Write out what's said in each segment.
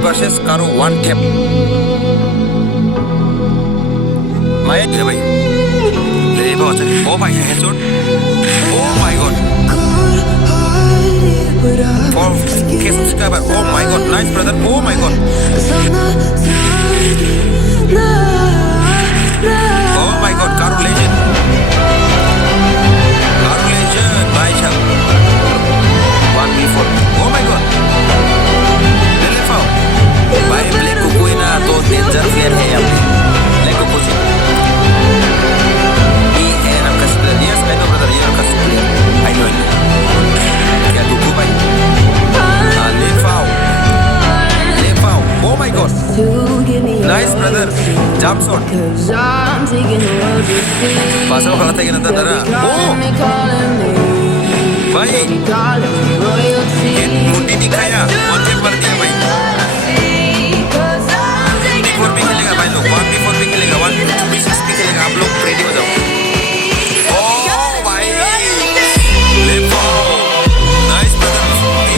versus Karo one tap. Maya dia bhai. Dari bawah cari. Oh my headshot. Oh my god. For K subscriber. Oh my god, nice brother. Oh my god. Oh my god, Karo legend. Karo legend. Nice shot. 1v4. Oh my god. Lele foul. भाई black को कोई ना तो danger player है यहाँ पे. Black को कुछ he and I'm cast player. Yes, I know brother, you are cast player. I know. क्या दुखू भाई. ले foul. Oh my god. Nice brother. Jump shot. पास में खड़ा था कि नंतर डरा. Oh. भाई. ये मुंडी दिखाया. कौन पर दिया भाई. 1v4 भी खेलेगा भाई लोग. 1v4 भी खेलेगा. 1v6 भी खेलेगा. आप लोग रेडी हो जाओ. Oh भाई. ले foul. Nice brother.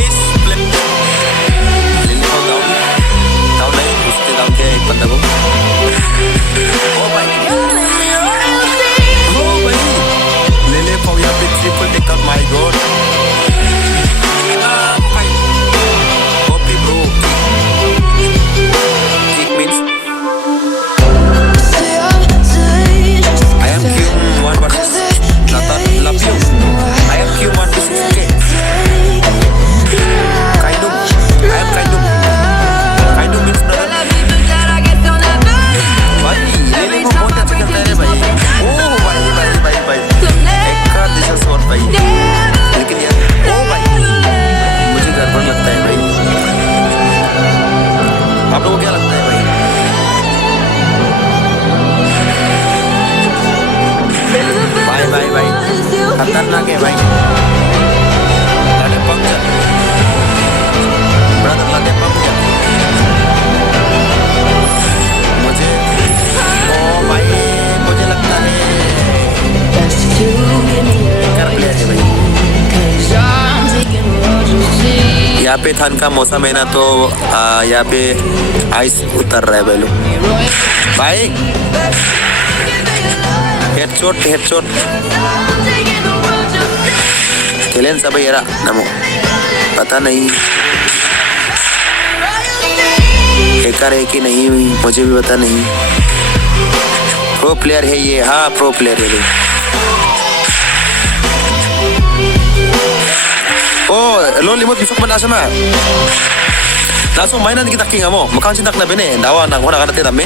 Ace play. ले foul down. Down नहीं. उसके down के एक बंदा को. Oh भाई. Oh भाई. ले foul यहाँ पे triple take out. My god. भाई. Copy bro. Kick means. I am Q1 versus Nathan Lapio. I am Q1 versus K. Kaido. I am Kaido. Kaido means brother. भाई लेने को बहुत अच्छा खेलता है रे भाई. ओ भाई. एक का दिशा शॉट भाई. लेकिन यार ओ भाई मुझे गड़बड़ लगता है भाई. आप लोगों को क्या लगता है भाई? भाई खतरनाक है भाई. लगे पंक्चर ब्रदर. लगे पंक्चर मुझे. ओ भाई मुझे लगता है कर प्लेयर है भाई. यहाँ पे ठंड का मौसम है ना तो यहाँ पे आइस उतर रहा है भाई लोग. भाई हेडशॉट खेलें सब यारा नमो. पता नहीं हैकर है कि नहीं मुझे भी पता नहीं. प्रो प्लेयर है ये. हाँ प्रो प्लेयर है. Oh, lo limot bisok man asa ma. Naso may nan kita kinga mo. Makan sintak na bine. Dawa nang wala ka natin dami.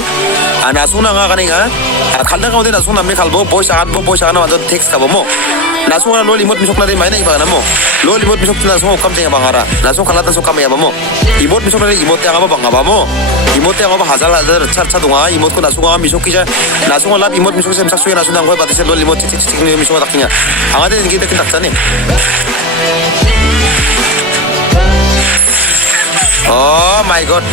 Naso na nga kaninga. Kalda ka mo din naso na may kalbo. Boy sa na wadon text ka ba mo. Naso nga lo limot bisok na din may na iba na mo. Lo limot bisok na naso kam tinga bangara. Naso kalata so kamaya ba mo. Imot bisok na din imot yang ba banga ba mo. Imot yang ba hazal cha dunga. Imot ko naso nga bisok kija. Naso nga lab imot bisok sa saksuya naso nang koy batise lo limot tik ni bisok na kinga. Ang atin kita kinaktan eh. Oh my god.